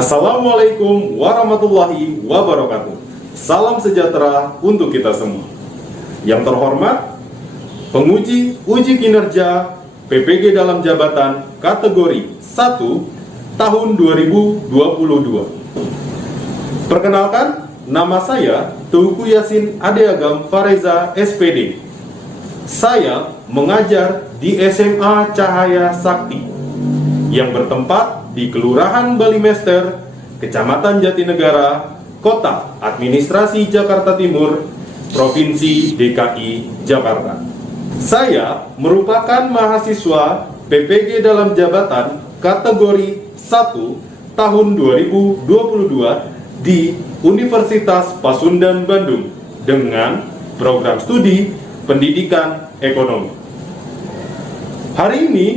Assalamualaikum warahmatullahi wabarakatuh. Salam sejahtera untuk kita semua. Yang terhormat, penguji uji kinerja PPG dalam jabatan kategori 1 tahun 2022. Perkenalkan, nama saya Teuku Yasin Adeagam Fareza SPD. Saya mengajar di SMA Cahaya Sakti yang bertempat di Kelurahan Balimester, Kecamatan Jatinegara, Kota Administrasi Jakarta Timur, Provinsi DKI Jakarta. Saya merupakan mahasiswa PPG dalam jabatan kategori 1 tahun 2022 di Universitas Pasundan Bandung dengan program studi Pendidikan Ekonomi. Hari ini,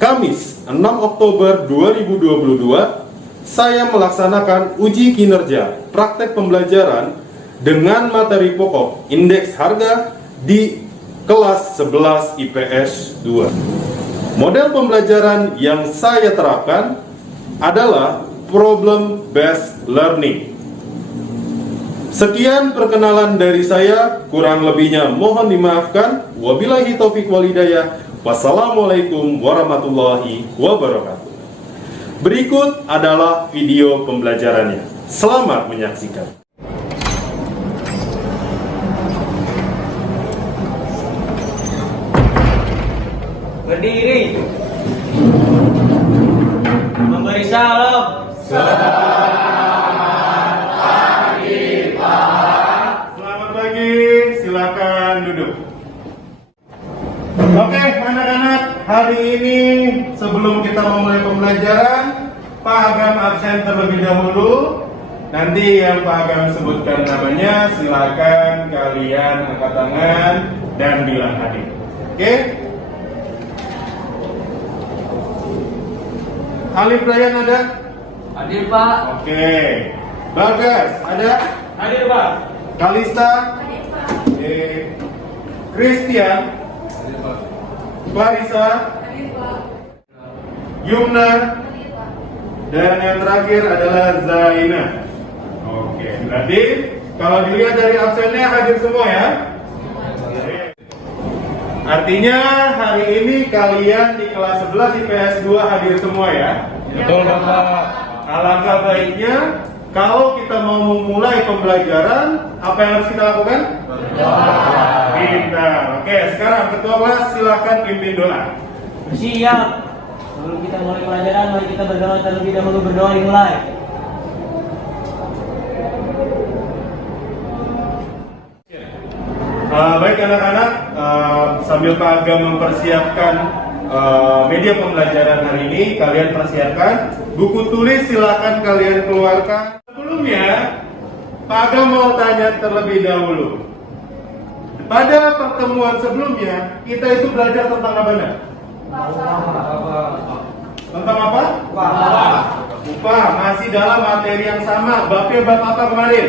Kamis 6 Oktober 2022, saya melaksanakan uji kinerja praktek pembelajaran dengan materi pokok indeks harga di kelas 11 IPS 2. Model pembelajaran yang saya terapkan adalah problem based learning. Sekian perkenalan dari saya, kurang lebihnya mohon dimaafkan. Wabillahi taufik walhidayah. Wassalamualaikum warahmatullahi wabarakatuh. Berikut adalah video pembelajarannya. Selamat menyaksikan. Berdiri. Memberi salam. Selamat pagi, silakan duduk. Oke, anak-anak, hari ini sebelum kita memulai pembelajaran, Pak Agam absen terlebih dahulu. Nanti yang Pak Agam sebutkan namanya, silakan kalian angkat tangan dan bilang hadir. Oke? Alif Ryan ada? Hadir, Pak. Oke. Bagas ada? Hadir, Pak. Kalista? Oke. Christian? Clarissa? Yumna? Dan yang terakhir adalah Zaina. Oke, berarti kalau dilihat dari absennya hadir semua ya. Artinya hari ini kalian di kelas 11 IPS 2 hadir semua ya. Betul, Bapak. Alangkah baiknya kalau kita mau memulai pembelajaran, apa yang harus kita lakukan? Pintar. Oke, sekarang ketua kelas silakan pimpin doa. Siap. Sebelum kita mulai pelajaran, mari kita berdoa terlebih dahulu. Berdoa dimulai. Baik anak-anak, sambil Pak Agam mempersiapkan media pembelajaran hari ini, kalian persiapkan buku tulis, silakan kalian keluarkan. Sebelumnya, Pak Agam mau tanya terlebih dahulu. Pada pertemuan sebelumnya, kita itu belajar tentang apa nih? Tentang apa? Upah. Masih dalam materi yang sama. Bapnya bab apa kemarin?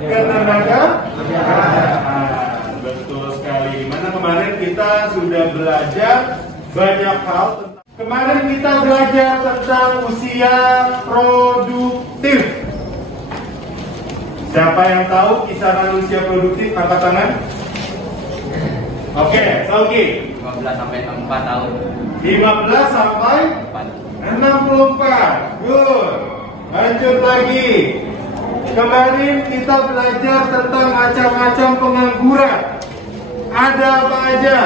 Ketenaga kerjaan. Betul sekali. Dimana kemarin kita sudah belajar banyak hal. Kemarin kita belajar tentang usia produktif. Siapa yang tahu kisaran usia produktif? Angkat tangan. Oke, Sauki. 15 sampai 64 tahun. 15 sampai 64. Good. Lanjut lagi. Kemarin kita belajar tentang macam-macam pengangguran. Ada apa aja?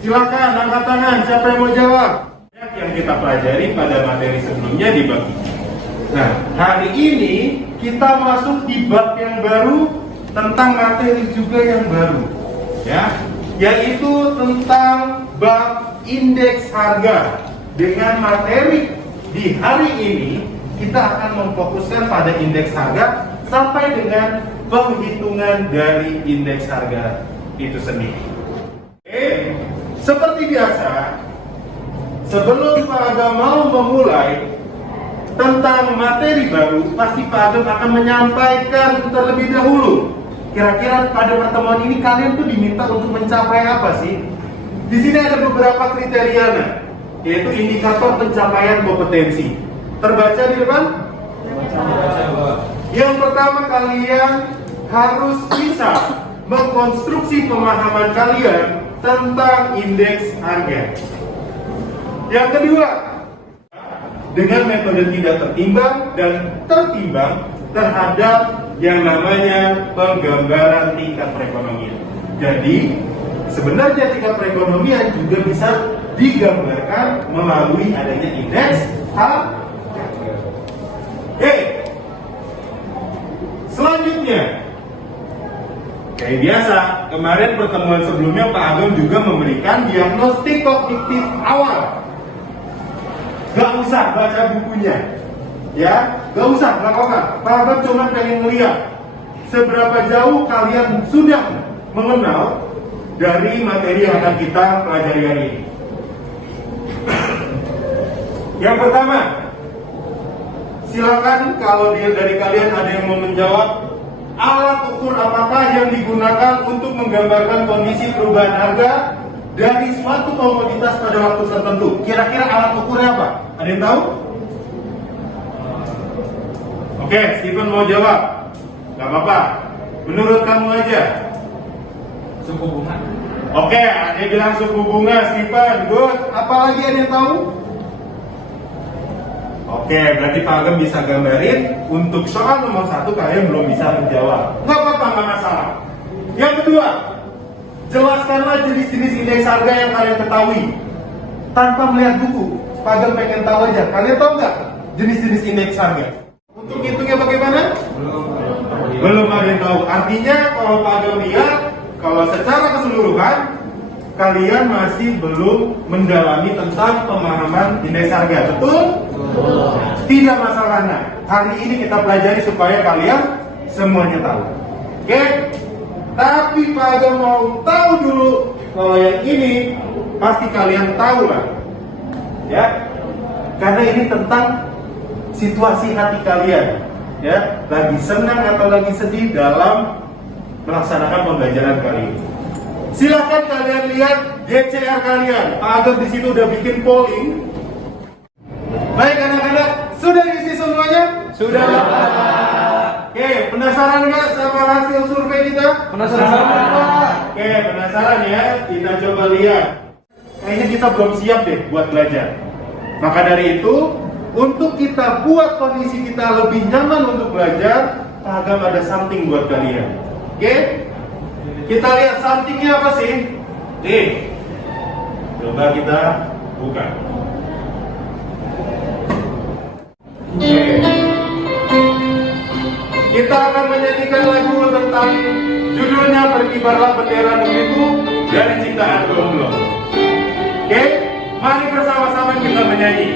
Silakan angkat tangan. Siapa yang mau jawab? Yang kita pelajari pada materi sebelumnya dibagi. Nah, hari ini kita masuk di bab yang baru tentang materi juga yang baru, ya, yaitu tentang bab indeks harga. Dengan materi di hari ini kita akan memfokuskan pada indeks harga sampai dengan penghitungan dari indeks harga itu sendiri. Oke, seperti biasa, sebelum Pak Agam mau memulai tentang materi baru, pasti Pak Agam akan menyampaikan terlebih dahulu. Kira-kira pada pertemuan ini kalian tuh diminta untuk mencapai apa sih? Di sini ada beberapa kriteria, yaitu indikator pencapaian kompetensi. Terbaca di depan? Yang pertama, kalian harus bisa mengkonstruksi pemahaman kalian tentang indeks harga. Yang kedua, dengan metode tidak tertimbang dan tertimbang terhadap yang namanya penggambaran tingkat perekonomian. Jadi, sebenarnya tingkat perekonomian juga bisa digambarkan melalui adanya indeks harga. Oke. Selanjutnya, kayak biasa, kemarin pertemuan sebelumnya Pak Agam juga memberikan diagnostik kognitif awal. Gak usah baca bukunya, ya, gak usah lakukan. Pak Agam cuma pengen melihat seberapa jauh kalian sudah mengenal dari materi yang akan kita pelajari hari ini. Yang pertama, silakan kalau dari kalian ada yang mau menjawab, alat ukur apakah yang digunakan untuk menggambarkan kondisi perubahan harga dari suatu komoditas pada waktu tertentu? Kira-kira alat ukurnya apa? Ada yang tahu? Oke, Steven mau jawab. Gak apa-apa. Menurut kamu aja. Suku bunga. Oke, ada yang bilang suku bunga, Steven. Good. Apalagi ada yang tahu? Oke, berarti Pak Agam bisa gambarin. Untuk soal nomor 1 kalian belum bisa menjawab. Nggak apa-apa, nggak masalah. Yang kedua, jelaskanlah jenis-jenis indeks harga yang kalian ketahui tanpa melihat buku. Pak Agam pengen tahu aja. Kalian tahu nggak jenis-jenis indeks harga? Untuk hitungnya bagaimana? Belum ada yang tahu. Artinya kalau Pak Agam lihat, kalau secara keseluruhan kalian masih belum mendalami tentang pemahaman indeks harga, betul? Tidak masalah. Nah, hari ini kita pelajari supaya kalian semuanya tahu. Oke? Tapi Pak Agam mau tahu dulu kalau yang ini pasti kalian tahu lah, ya? Karena ini tentang situasi hati kalian, ya? Lagi senang atau lagi sedih dalam melaksanakan pembelajaran kali ini. Silakan kalian lihat GCR kalian. Pak Agam di situ udah bikin polling. Baik anak-anak, sudah diisi semuanya? Sudah. Oke, penasaran nggak sama hasil survei kita? Penasaran banget, Pak. Oke, penasaran ya? Kita coba lihat. Kayaknya kita belum siap deh buat belajar. Maka dari itu, untuk kita buat kondisi kita lebih nyaman untuk belajar, Pak Agam ada something buat kalian. Oke? Kita lihat somethingnya apa sih? Nih, coba kita buka. Oke. Kita akan menyanyikan lagu tentang judulnya Berkibarlah Bendera Negeriku dari ciptaan Gomblo. Oke, mari bersama-sama kita menyanyi.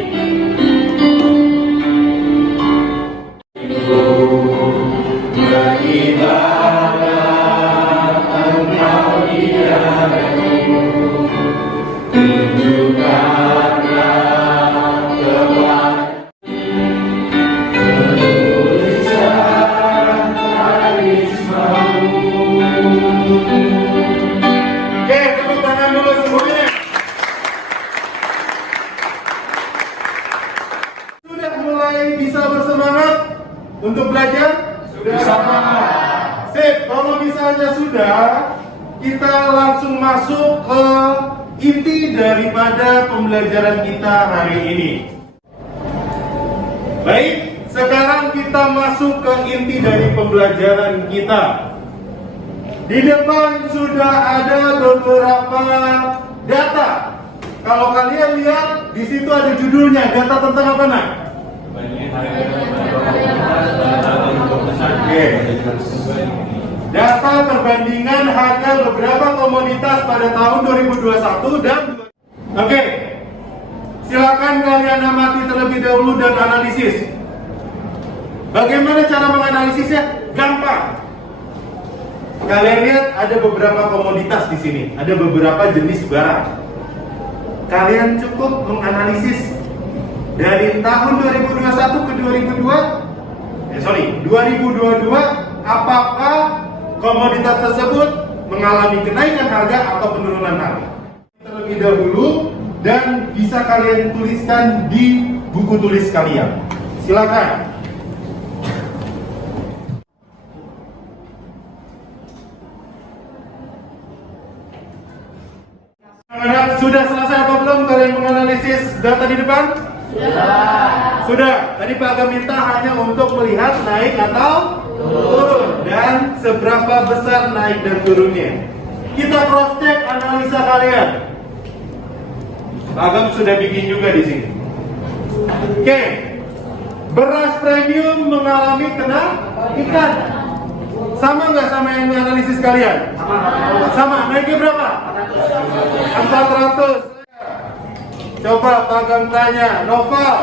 Bisa bersemangat untuk belajar? Sudah. Sip, kalau misalnya sudah, kita langsung masuk ke inti daripada pembelajaran kita hari ini. Baik, sekarang kita masuk ke inti dari pembelajaran kita. Di depan sudah ada beberapa data. Kalau kalian lihat, di situ ada judulnya. Data tentang apa, nak? Oke. Data perbandingan harga beberapa komoditas pada tahun 2021 dan Oke. Silakan kalian amati terlebih dahulu dan analisis. Bagaimana cara menganalisisnya? Gampang. Kalian lihat ada beberapa komoditas di sini, ada beberapa jenis barang. Kalian cukup menganalisis dari tahun 2021 ke 2022, apakah komoditas tersebut mengalami kenaikan harga atau penurunan harga. Terlebih dahulu dan bisa kalian tuliskan di buku tulis kalian. Silakan. Sudah selesai apa belum kalian menganalisis data di depan? Sudah. Tadi Pak Agam minta hanya untuk melihat naik atau turun dan seberapa besar naik dan turunnya. Kita cross check analisa kalian. Pak Agam sudah bikin juga di sini. Oke. Beras premium mengalami kenaikan. Sama nggak sama yang analisis kalian? Sama. Naiknya berapa? 400. Coba Pak Agam tanya, Novel,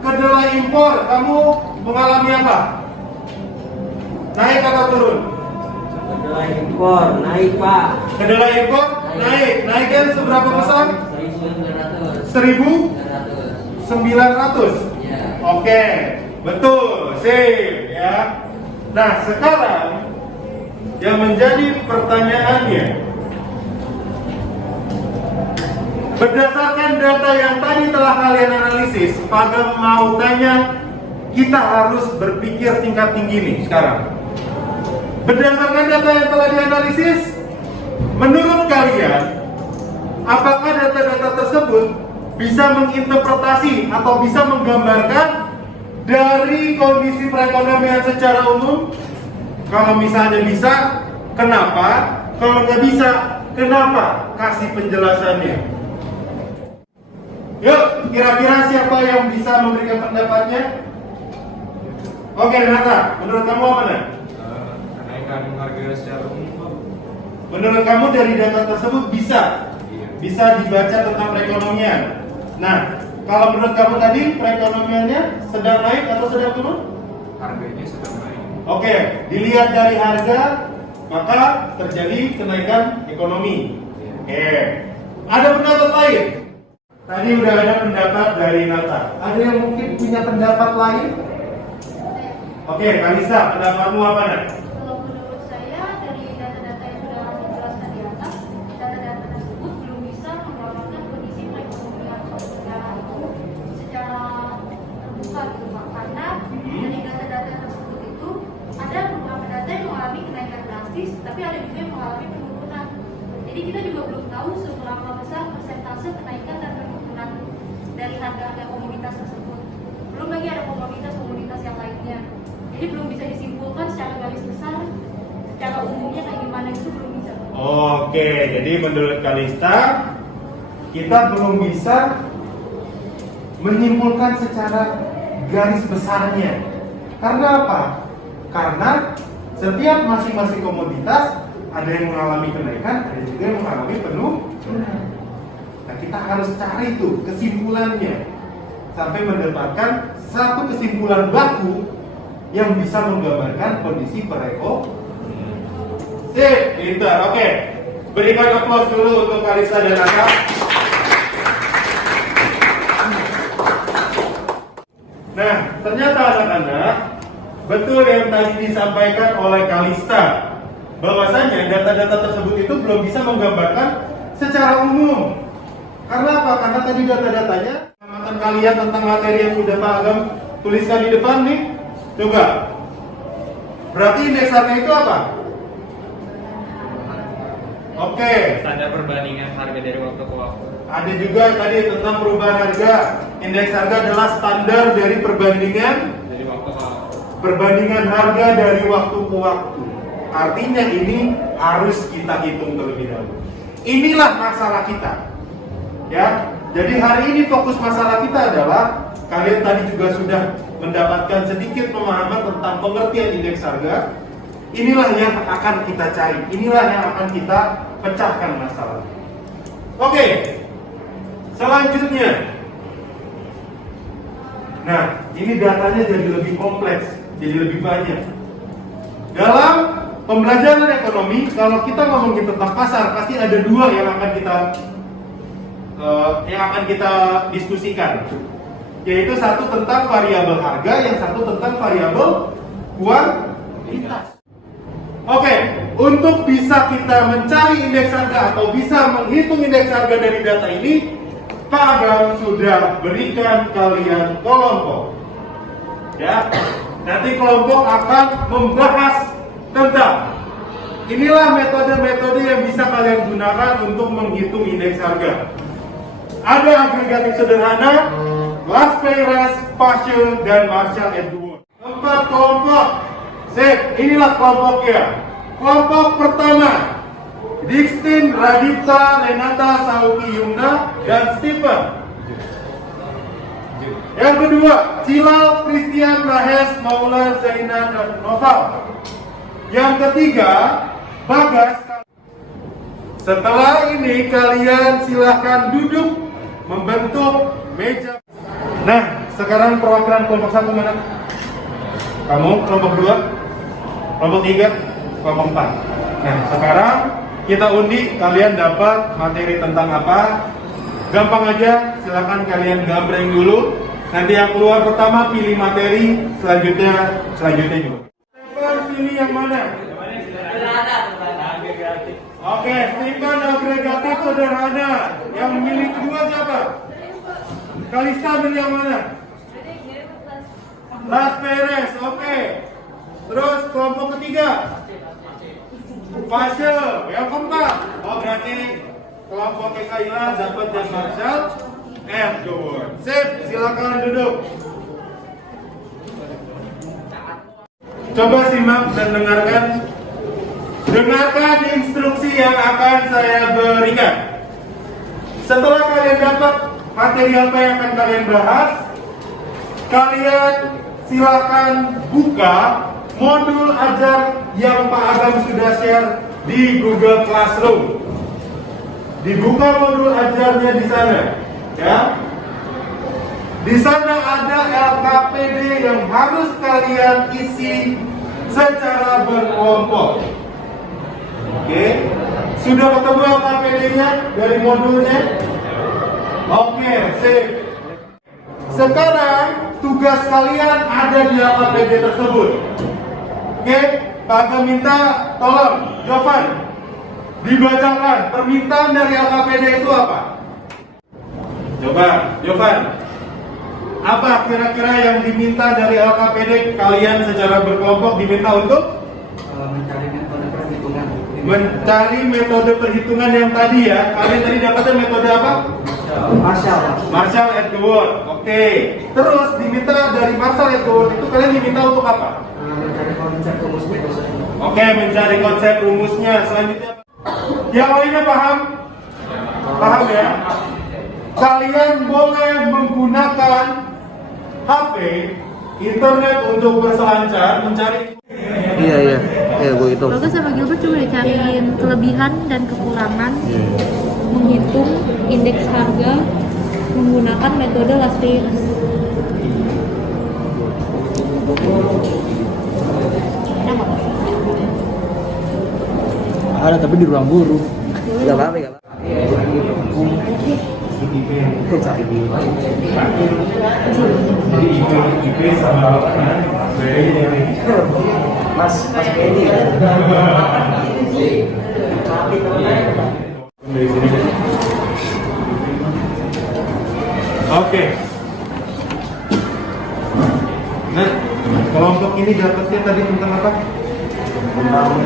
kedelai impor kamu mengalami apa? Naik atau turun? Kedelai impor naik, Pak. Kedelai impor naik. Naiknya seberapa besar? 1.900. 1.900. Ya. Oke, betul, sip ya. Nah sekarang yang menjadi pertanyaannya, berdasarkan data yang tadi telah kalian analisis, Pak Agam mau tanya, kita harus berpikir tingkat tinggi nih sekarang. Berdasarkan data yang telah dianalisis, menurut kalian, apakah data-data tersebut bisa menginterpretasi atau bisa menggambarkan dari kondisi perekonomian secara umum? Kalau misalnya bisa, kenapa? Kalau nggak bisa, kenapa? Kasih penjelasannya. Yuk, kira-kira siapa yang bisa memberikan pendapatnya? Oke, Renata, menurut kamu apa nih? Kenaikan harga secara umum. Menurut kamu dari data tersebut bisa dibaca tentang perekonomian. Nah, kalau menurut kamu tadi perekonomiannya sedang naik atau sedang turun? Harganya sedang naik. Oke, dilihat dari harga, maka terjadi kenaikan ekonomi. Oke, ada pendapat lain? Tadi udah ada pendapat dari Nata. Ada yang mungkin punya pendapat lain? Oke, Kalista, pendapatmu apa nih? Kalau menurut saya dari data-data yang sudah dijelaskan di atas, data-data tersebut belum bisa menggambarkan kondisi perekonomian suatu negara itu secara terbuka gitu Pak. Karena dari data-data tersebut itu ada beberapa data yang mengalami kenaikan drastis, tapi ada juga yang mengalami penurunan. Jadi kita juga belum tahu seberapa besar persentase kenaikan dan penurunan dari harga-harga komoditas tersebut. Belum lagi ada komoditas-komoditas yang lainnya. Jadi belum bisa disimpulkan secara garis besar, secara umumnya kayak gimana itu belum bisa. Oke, jadi menurut Kalista, kita belum bisa menyimpulkan secara garis besarnya. Karena apa? Karena setiap masing-masing komoditas ada yang mengalami kenaikan, ada juga yang mengalami penurunan. Nah, kita harus cari tuh kesimpulannya sampai mendapatkan satu kesimpulan baku yang bisa menggambarkan kondisi perekonomian. Sip, pintar. Oke. Berikan aplaus dulu untuk Kalista dan Nata. Nah, ternyata anak-anak, betul yang tadi disampaikan oleh Kalista, bahwasanya data-data tersebut itu belum bisa menggambarkan secara umum. Karena apa? Karena tadi data-datanya, pengamatan kalian tentang materi yang sudah Pak Agam tuliskan di depan nih, coba. Berarti indeks harga itu apa? Oke. Standar perbandingan harga dari waktu ke waktu. Ada juga tadi tentang perubahan harga. Indeks harga adalah standar dari perbandingan Dari waktu ke waktu. perbandingan harga dari waktu ke waktu. Artinya ini harus kita hitung terlebih dahulu. Inilah masalah kita. Ya. Jadi hari ini fokus masalah kita adalah, kalian tadi juga sudah mendapatkan sedikit pemahaman tentang pengertian indeks harga. Inilah yang akan kita cari. Inilah yang akan kita pecahkan masalah. Oke. Selanjutnya. Nah, ini datanya jadi lebih kompleks, jadi lebih banyak. Dalam pembelajaran ekonomi, kalau kita ngomongin tentang pasar, pasti ada dua yang akan kita diskusikan, yaitu satu tentang variabel harga, yang satu tentang variabel kuantitas. Oke, untuk bisa kita mencari indeks harga atau bisa menghitung indeks harga dari data ini, Pak Agam sudah berikan kalian kelompok. Ya, nanti kelompok akan membahas tentang inilah metode-metode yang bisa kalian gunakan untuk menghitung indeks harga. Ada agregatif sederhana, Las-Peyres, Pache, dan Marshall-Edwards. 4 kelompok. Sip, inilah kelompoknya. Kelompok pertama, Dixtin, Radita, Renata, Sauki, Yumna, dan Stephen. Yang kedua, Cilal, Christian, Rahes, Maula, Zaina, dan Noval. Yang ketiga, Bagas. Setelah ini kalian silahkan duduk membentuk meja. Nah, sekarang perwakilan kelompok 1 mana? Kamu, kelompok 2, kelompok 3, kelompok 4. Nah, sekarang kita undi kalian dapat materi tentang apa. Gampang aja, silahkan kalian gambreng dulu. Nanti yang keluar pertama pilih materi, selanjutnya juga. Stephen pilih yang mana? Oke, Stephen agregatif sederhana. Yang milih kedua siapa? Kalista pilih yang mana? Las-Peyres, oke. Terus kelompok ketiga? Pache, yang keempat. Oh berarti kelompok Kaila dapat dan Marshall Edwards. Sip, silakan duduk. Coba simak dan dengarkan. Dengarkan instruksi yang akan saya berikan. Setelah kalian dapat materi apa yang akan kalian bahas, kalian silakan buka modul ajar yang Pak Agam sudah share di Google Classroom. Dibuka modul ajarnya di sana, ya. Di sana ada LKPD yang harus kalian isi secara berkelompok. Oke, sudah ketemu LKPD-nya dari modulnya? Oke, sip. Sekarang tugas kalian ada di LKPD tersebut. Oke, Pak Agam minta tolong Jovan dibacakan permintaan dari LKPD itu apa? Coba, Jovan, apa kira-kira yang diminta dari LKPD kalian secara berkelompok diminta untuk? Mencari metode perhitungan yang tadi ya. Kalian tadi dapatnya metode apa? Marshall Edwards. Oke. Terus diminta dari Marshall Edwards itu kalian diminta untuk apa? Oke, mencari konsep rumusnya. Selanjutnya yang lainnya paham? Paham ya? Kalian boleh menggunakan HP, internet untuk berselancar, mencari. Iya, gue hitung. Bagus sama Gilbert coba deh cariin kelebihan dan kekurangan, menghitung indeks harga menggunakan metode Las-Peyres. Ada tapi di ruang guru. Gak apa-apa, gak apa-apa. IP sama Mas Edi. Oke. Nah, kelompok ini dapatnya tadi tentang apa?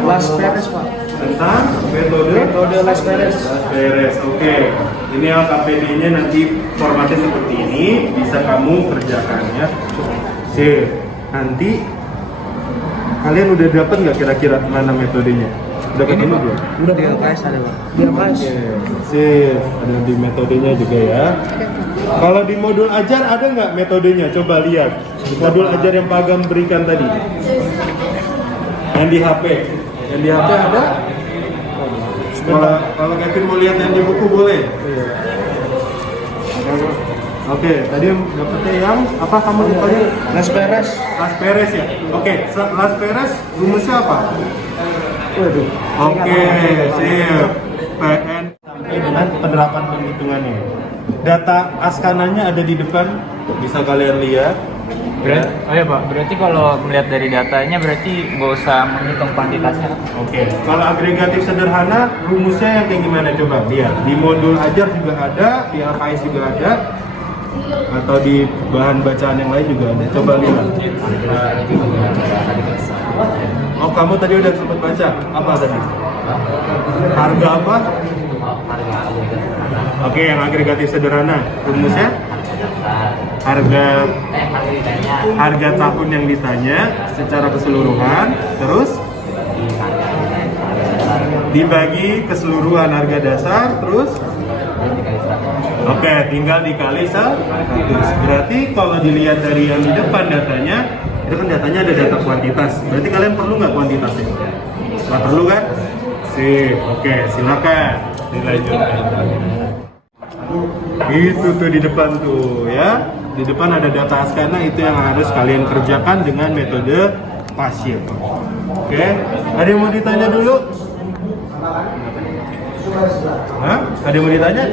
Las-Peyres, Pak. Tentang metode Las-Peyres. Las-Peyres. Oke. Ini LKPD-nya nanti formatnya seperti ini, bisa kamu kerjakan ya. Sip. Nanti kalian udah dapat nggak kira-kira mana metodenya? Udah ketemu belum? Udah di LKS ada, Pak. Di LKS. Sip. Ada di metodenya juga ya. Kalau di modul ajar ada nggak metodenya? Coba lihat. Modul ajar yang Pak Agam berikan tadi. Yang di HP. Yang di HP ada? Kalau Kevin mau lihat yang di buku boleh. Oke, tadi dapetnya yang apa kamu tadi? Las-Peyres. Las-Peyres ya. Oke, Las-Peyres rumusnya apa? Waduh. Oke, sip. PN sampai dengan penerapan perhitungannya. Data askananya ada di depan, bisa kalian lihat. Berarti kalau melihat dari datanya berarti nggak usah menghitung kuantitasnya. Oke, kalau agregatif sederhana, rumusnya yang kayak gimana coba? Lihat, di modul ajar juga ada, di LKS juga ada, atau di bahan bacaan yang lain juga ada. Coba lihat. Oh, kamu tadi udah sempat baca? Apa tadi? Harga apa? Oke, yang agregatif sederhana, rumusnya? Harga tahun yang ditanya secara keseluruhan, terus dibagi keseluruhan harga dasar, terus oke, tinggal dikali 100. Berarti kalau dilihat dari yang di depan datanya, itu kan datanya ada data kuantitas. Berarti kalian perlu nggak kuantitasnya? Nggak perlu kan? Sip, oke, silakan dilanjutkan. Itu tuh di depan tuh ya. Di depan ada data Askana, itu yang harus kalian kerjakan dengan metode pasif. Oke, ada yang mau ditanya dulu? Hah? Ada yang mau ditanya?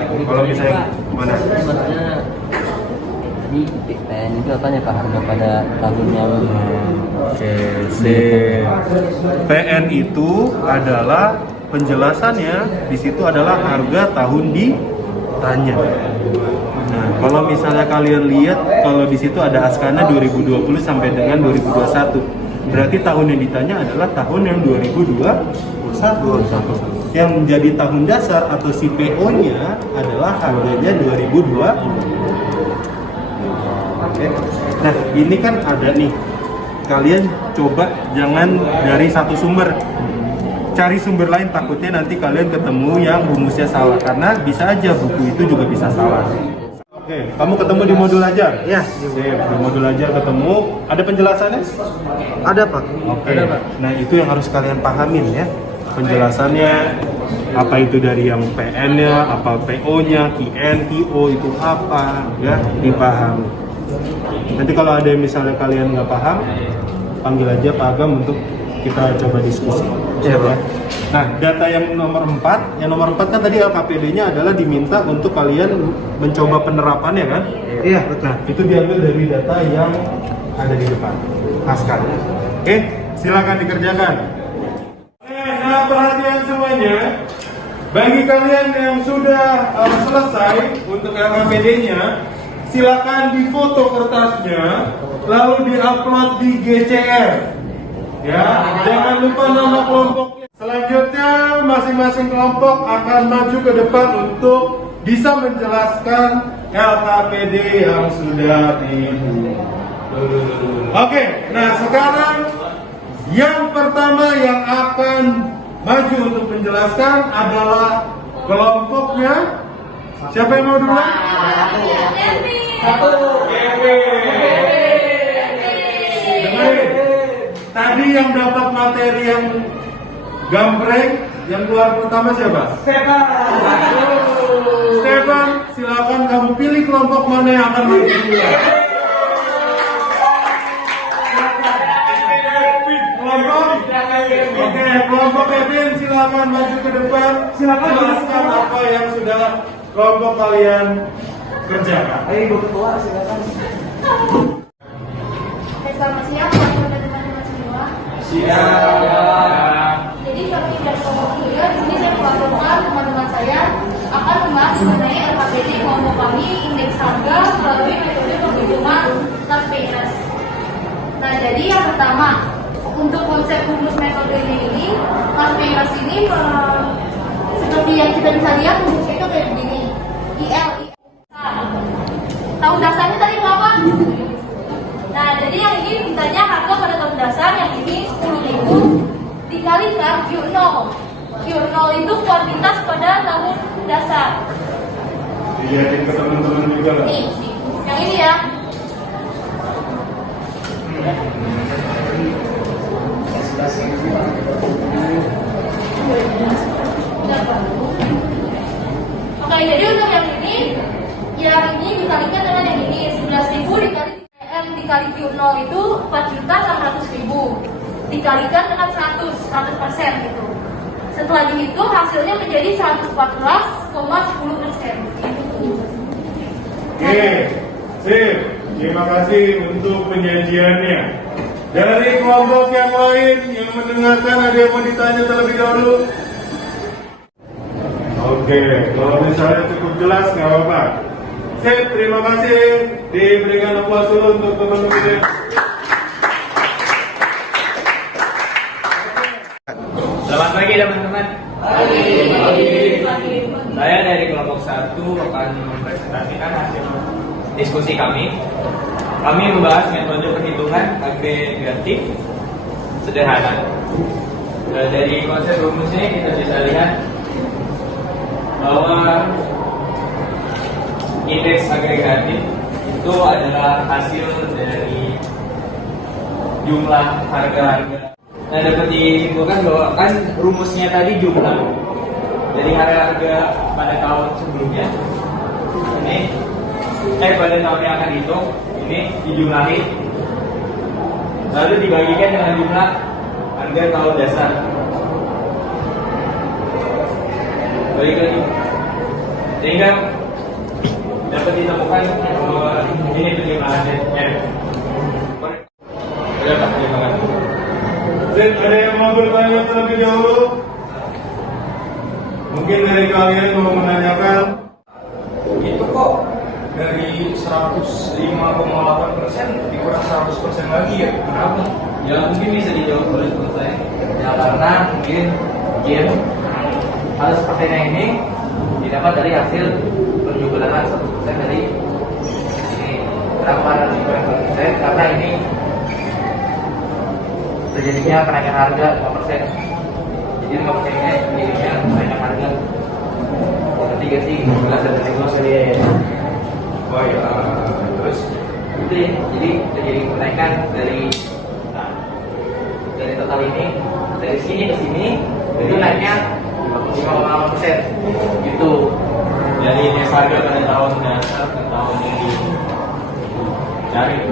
Kalau misalnya mana? Ini PN itu apanya Pak, harga pada tahun yang Oke, PN itu adalah penjelasannya, di situ adalah harga tahun ditanya. Nah, kalau misalnya kalian lihat, kalau di situ ada Askana 2020 sampai dengan 2021, berarti tahun yang ditanya adalah tahun yang 2021. Yang menjadi tahun dasar atau CPO-nya adalah harganya 2002. Oke. Nah, ini kan ada nih. Kalian coba jangan dari satu sumber. Cari sumber lain, takutnya nanti kalian ketemu yang rumusnya salah, karena bisa aja buku itu juga bisa salah. Oke, kamu ketemu di modul ajar? Ya, Di modul ajar ketemu. Ada penjelasannya? ada Pak. Oke. Nah, itu yang harus kalian pahamin ya. Penjelasannya apa itu dari yang PN-nya, apa PO-nya, QN, QO itu apa, ya dipahami. Nanti kalau ada yang misalnya kalian nggak paham, panggil aja Pak Agam untuk kita coba diskusi. Iya, Pak. Nah, data yang nomor 4 kan tadi LKPD-nya adalah diminta untuk kalian mencoba penerapannya kan? Iya, betul. Nah, itu diambil dari data yang ada di depan, Askar. Oke, silakan dikerjakan. Nah, perhatian semuanya. Bagi kalian yang sudah selesai untuk LKPD-nya, silakan difoto kertasnya, lalu diupload di GCR. Ya, jangan lupa nama kelompoknya. Selanjutnya, masing-masing kelompok akan maju ke depan untuk bisa menjelaskan LKPD yang sudah dibuat. Oke, nah sekarang yang pertama yang akan maju untuk menjelaskan adalah kelompoknya. Siapa yang mau duluan? Dengerin. Tadi yang dapat materi yang gambreng, yang keluar pertama siapa? Stefan, silakan kamu pilih kelompok mana yang akan maju duluan. Kelompok Kevin silakan maju ke depan. Silakan jelaskan apa yang sudah kelompok kalian kerjakan. Ayo ketua silakan. Selamat siang teman-teman semua. Siap. Jadi kami dari kelompok kuliah di sini saya melaporkan teman-teman saya akan membahas mengenai LKPD kelompok kami, indeks harga melalui metode penghitungan tas PNS. Nah, jadi yang pertama, untuk konsep rumus metode ini, tas PNS ini seperti yang kita bisa lihat rumusnya itu kayak begini. IL. Tahun dasarnya tadi berapa? Nah, jadi yang ini mintanya harga pada tahun dasar, yang ini 10.000 dikalikan Q0. Q0 itu kuantitas pada tahun dasar. Dilihatin ke teman-teman juga lah. Nih, yang ini ya. Oke, jadi untuk yang ini dikalikan dengan yang ini 11.000 dikali Q0 itu 4.600.000 dikalikan dengan 100% gitu. Setelah dihitung hasilnya menjadi 114,10%. Oke, sip. Terima kasih untuk penyajiannya. Dari kelompok yang lain yang mendengarkan, ada yang mau ditanya terlebih dahulu? Oke, kalau misalnya cukup jelas nggak apa-apa. Sip, terima kasih. Diberikan aplaus dulu untuk teman-teman. Selamat pagi teman-teman. Saya dari kelompok 1 akan mempresentasikan hasil diskusi kami. Kami membahas metode perhitungan agregatif sederhana. Dari konsep rumusnya kita bisa lihat bahwa indeks agregatif itu adalah hasil dari jumlah harga-harga. Nah, dapat disimpulkan bahwa kan rumusnya tadi jumlah dari harga-harga pada tahun sebelumnya ini pada tahun yang akan dihitung ini dijumlahi lalu dibagikan dengan jumlah harga tahun dasar. Balik lagi sehingga dapat ditemukan bahwa ini penjumlahannya. Sudah tak terima kasih. Ada yang mau bertanya terlebih dahulu? Mungkin dari kalian mau menanyakan. Itu kok dari 105,8% dikurang 100% lagi ya? Kenapa? Ya mungkin bisa dijawab oleh teman saya. Ya karena mungkin game harus persennya ini didapat dari hasil penjumlahan 100% dari ini. Kenapa harus dikurang 100%? Karena ini terjadinya kenaikan harga 5%. Jadi 5% ini terjadinya kenaikan harga. Ketiga sih, jelas dan jelas ya. Oh ya, terus itu ya. Jadi terjadi kenaikan dari total ini dari sini ke sini itu naiknya 5,8% gitu. Dari indeks harga pada tahun dasar ke tahun ini cari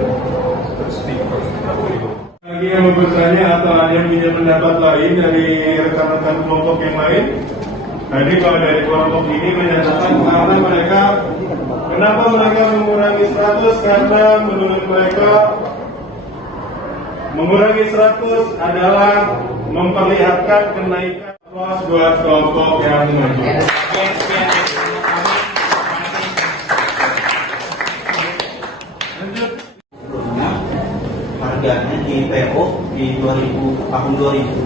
terus Lagi yang mau bertanya atau ada yang punya pendapat lain dari rekan-rekan kelompok yang lain? Tadi kalau dari kelompok ini menyatakan karena kenapa mereka mengurangi 100? Karena menurut mereka mengurangi 100 adalah memperlihatkan kenaikan. Aplaus buat kelompok yang maju. Harganya di PO di tahun 2020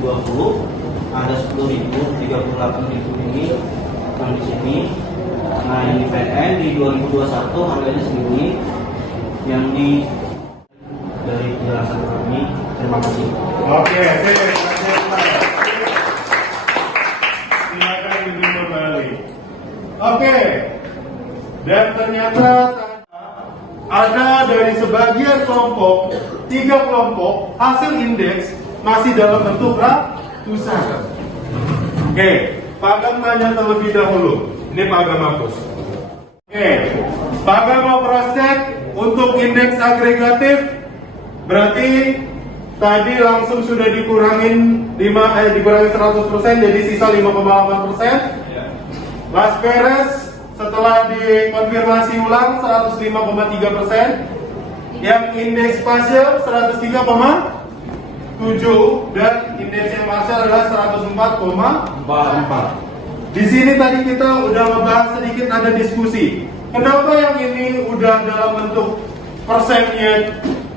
ada 10.000, 38.000 ini yang di sini. Nah ini PN di 2021 harganya segini. Yang di dari penjelasan kami, terima kasih. Oke, silakan duduk kembali. Oke, dan ternyata ada dari sebagian kelompok, 3 kelompok, hasil indeks masih dalam bentuk ratusan. Oke, Pak Agam tanya terlebih dahulu. Ini Pak Agam hapus. Oke, Pak Agam mau cross check untuk indeks agregatif. Berarti tadi langsung sudah dikurangin dikurangi 100%, jadi sisa 5,8%. Las beres setelah dikonfirmasi ulang 105,3%. Yang indeks fase 103,7 dan indeksnya Marshall adalah 104,4. Di sini tadi kita udah ngebahas sedikit, ada diskusi. Kenapa yang ini udah dalam bentuk persennya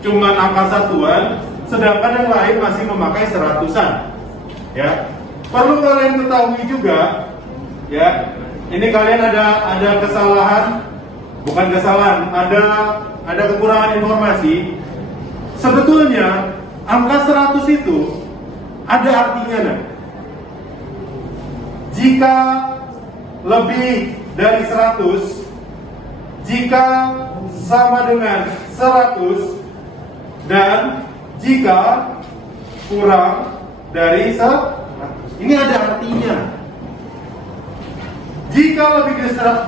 cuma angka satuan, sedangkan yang lain masih memakai seratusan? Ya, perlu kalian ketahui juga, ya. Ini kalian ada kesalahan, bukan kesalahan, ada kekurangan informasi. Sebetulnya angka 100 itu ada artinya, nah. Jika lebih dari 100, jika sama dengan 100, dan jika kurang dari 100. Ini ada artinya. Jika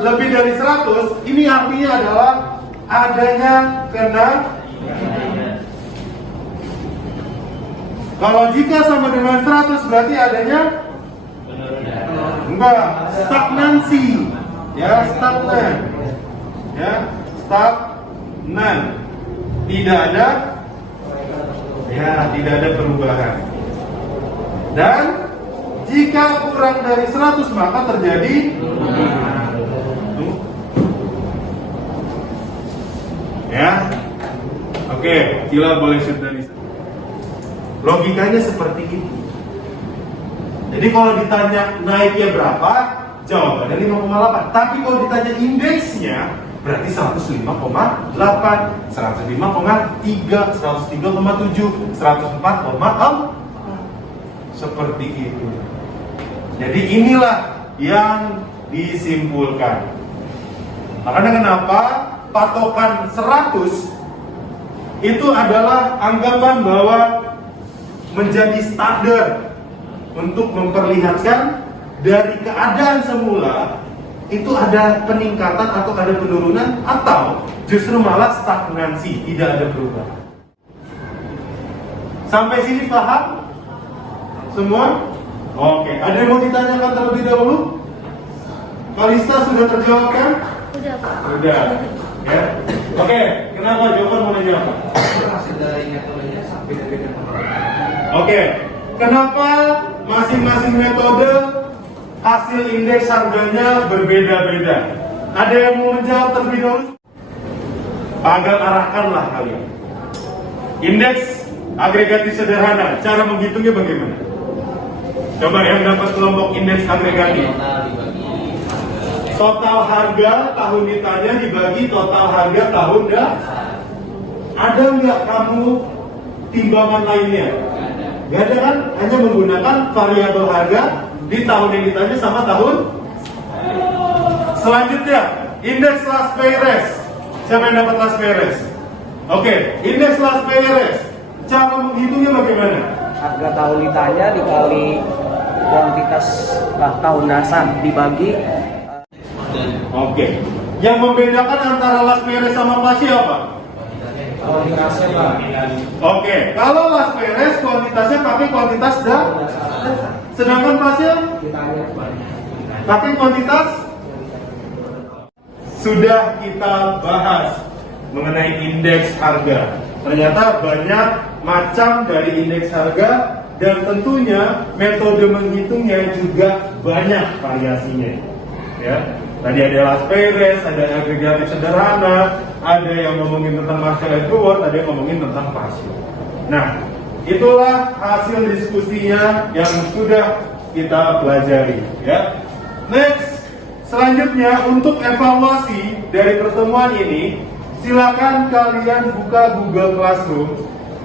lebih dari 100, ini artinya adalah adanya kenaikan. Kalau jika sama dengan 100 berarti adanya enggak, stagnansi. Ya, stagnan. Ya, stagnan. tidak ada perubahan. Dan jika kurang dari 100 maka terjadi ya. Oke, Cila boleh shoot dari sana. Logikanya seperti itu. Jadi kalau ditanya naiknya berapa, jawabannya 5,8. Tapi kalau ditanya indeksnya, berarti 105,8, 105,3, 103,7, 104,4. Seperti itu. Jadi inilah yang disimpulkan. Makanya kenapa patokan 100 itu adalah anggapan bahwa menjadi standar untuk memperlihatkan dari keadaan semula itu ada peningkatan atau ada penurunan atau justru malah stagnansi, tidak ada perubahan. Sampai sini paham? Semua? Oke, ada yang mau ditanyakan terlebih dahulu? Kalista sudah terjawabkan? Udah, Pak. Sudah. Ya. Oke, kenapa jawaban mau nanya apa? Oke, kenapa masing-masing metode hasil indeks harganya berbeda-beda? Ada yang mau menjawab terlebih dahulu? Agak arahkanlah kalian. Indeks agregatif sederhana, cara menghitungnya bagaimana? Coba yang dapat kelompok indeks agregatif. Total harga tahun ditanya dibagi total harga tahun dah. Ada nggak kamu timbangan lainnya? Nggak ada kan? Hanya menggunakan variabel harga di tahun yang ditanya sama tahun. Selanjutnya, indeks last pay rest. Siapa yang dapat last pay rest? Oke, indeks last pay rest. Cara menghitungnya bagaimana? Harga tahun ditanya dikali kuantitas tahun dasar dibagi. Oke. Yang membedakan antara last pay rest sama pasi apa? Kuantitasnya, Pak. Oke, kalau last pay rest kuantitasnya pakai kuantitas dah. Sedangkan pasi Ditanya, Pak. pakai kuantitas. Sudah kita bahas mengenai indeks harga. Ternyata banyak macam dari indeks harga dan tentunya metode menghitungnya juga banyak variasinya. Ya, tadi ada last pay rest, ada agregatif sederhana, ada yang ngomongin tentang Marshall and Reward, ada yang ngomongin tentang pasio. Nah, itulah hasil diskusinya yang sudah kita pelajari. Ya, next. Selanjutnya untuk evaluasi dari pertemuan ini, silakan kalian buka Google Classroom.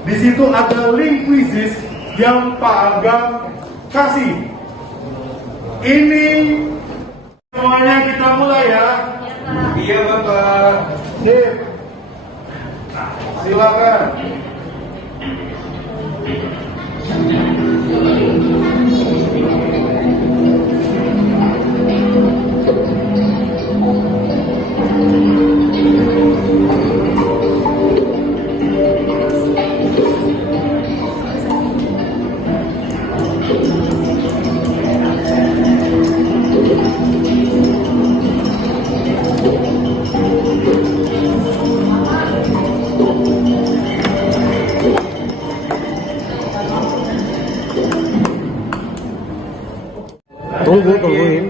Di situ ada link quizzes yang Pak Agam kasih. Ini semuanya kita mulai ya. Iya Bapak. Sip. Silakan. Tungguin.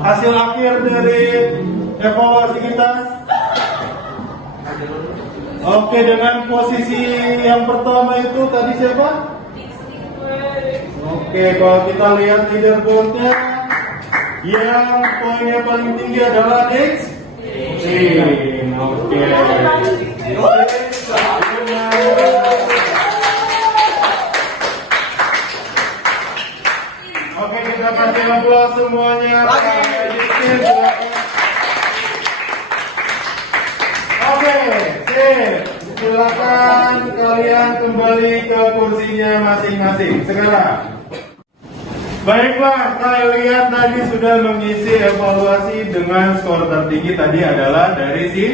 Hasil akhir dari evaluasi kita. Oke, dengan posisi yang pertama itu tadi siapa? Oke, kalau kita lihat leaderboardnya, yang poinnya paling tinggi adalah X. Oke. Oke, aplaus semuanya. Oke, sip. Silakan kalian kembali ke kursinya masing-masing. Sekarang. Baiklah, saya lihat tadi sudah mengisi evaluasi dengan skor tertinggi tadi adalah dari si.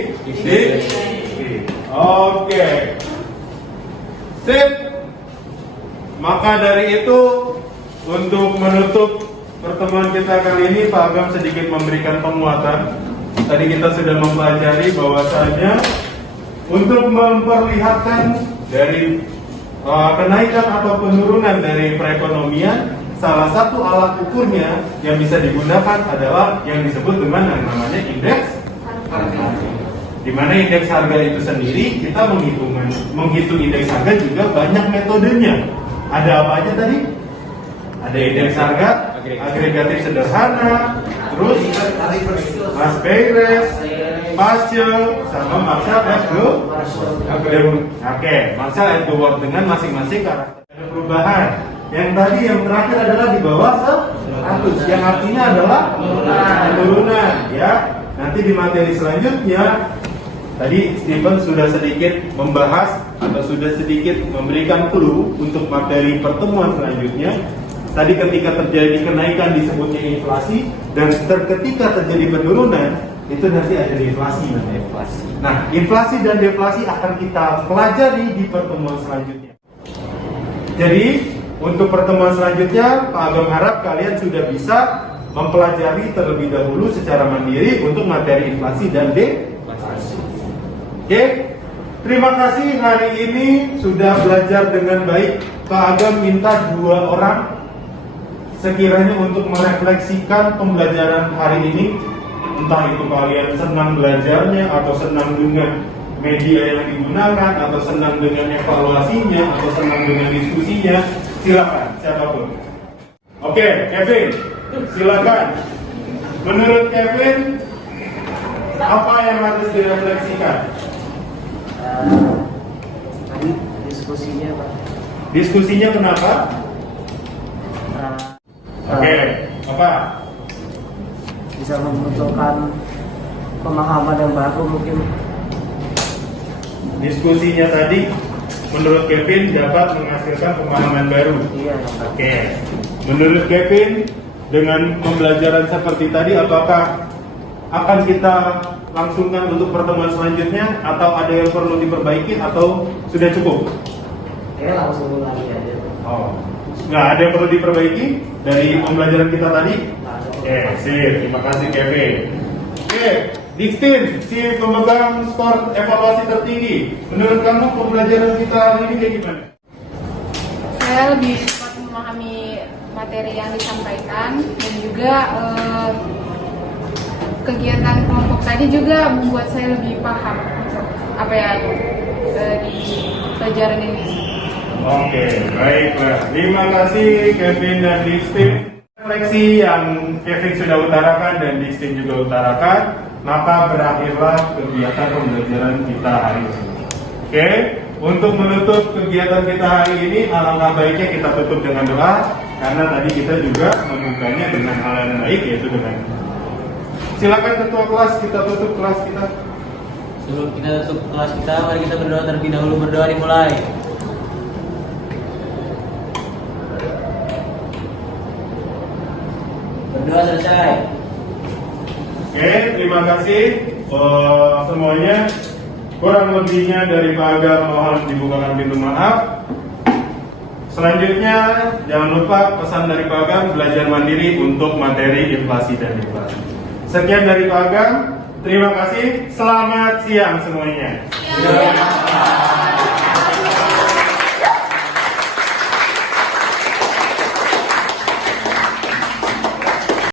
Oke. Sip. Maka dari itu, untuk menutup pertemuan kita kali ini, Pak Agam sedikit memberikan penguatan. Tadi kita sudah mempelajari bahwasanya untuk memperlihatkan dari kenaikan atau penurunan dari perekonomian, salah satu alat ukurnya yang bisa digunakan adalah yang disebut dengan yang namanya indeks harga. Di mana indeks harga itu sendiri kita menghitung indeks harga juga banyak metodenya. Ada apa aja tadi? Ada indeks harga agregatif sederhana, terus Mas Beres, Pascal, sama Marshall Oke, Marshall Edward dengan masing-masing karakter. Ada perubahan. Yang tadi yang terakhir adalah di bawah 100, yang artinya adalah penurunan. Ya, nanti di materi selanjutnya. Tadi Stephen sudah sedikit membahas atau sudah sedikit memberikan clue untuk materi pertemuan selanjutnya. Tadi ketika terjadi kenaikan disebutnya inflasi, dan ketika terjadi penurunan itu nanti ada deflasi. Nah, inflasi dan deflasi akan kita pelajari di pertemuan selanjutnya. Jadi untuk pertemuan selanjutnya, Pak Agam harap kalian sudah bisa mempelajari terlebih dahulu secara mandiri untuk materi inflasi dan deflasi. Oke, terima kasih hari ini sudah belajar dengan baik. Pak Agam minta 2 orang sekiranya untuk merefleksikan pembelajaran hari ini. Entah itu kalian senang belajarnya atau senang dengan media yang digunakan atau senang dengan evaluasinya atau senang dengan diskusinya, silakan siapapun. Oke, Kevin, silakan. Menurut Kevin, apa yang harus direfleksikan? Tadi diskusinya, Pak. Diskusinya kenapa? Oke, apa? Bisa memunculkan pemahaman yang baru mungkin. Diskusinya tadi menurut Kevin dapat menghasilkan pemahaman baru. Iya, Pak. Oke. Menurut Kevin dengan pembelajaran seperti tadi apakah akan kita langsungkan untuk pertemuan selanjutnya atau ada yang perlu diperbaiki atau sudah cukup? Oke, langsung lagi aja. Oh, nggak ada yang perlu diperbaiki dari pembelajaran kita tadi? Oke, sip. Terima kasih Kevin. Oke, Dixtin, si pemegang skor evaluasi tertinggi. Menurut kamu pembelajaran kita hari ini kayak gimana? Saya lebih cepat memahami materi yang disampaikan dan juga kegiatan kelompok tadi juga membuat saya lebih paham apa yang di pelajaran ini. Oke, baiklah. Terima kasih Kevin dan Dixtin. Refleksi yang Kevin sudah utarakan dan Dixtin juga utarakan, maka berakhirlah kegiatan pembelajaran kita hari ini. Oke, untuk menutup kegiatan kita hari ini, alangkah baiknya kita tutup dengan doa, karena tadi kita juga membukanya dengan hal yang baik, yaitu dengan silakan ketua kelas, kita tutup kelas kita. Sebelum kita tutup kelas kita, mari kita berdoa terlebih dahulu. Berdoa dimulai. Berdoa selesai. Oke, terima kasih semuanya. Kurang lebihnya dari Pak Agam mohon dibukakan pintu maaf. Selanjutnya jangan lupa pesan dari Pak Agam, belajar mandiri untuk materi inflasi dan deflasi. Sekian dari Pak Agam. Terima kasih. Selamat siang semuanya. Ya.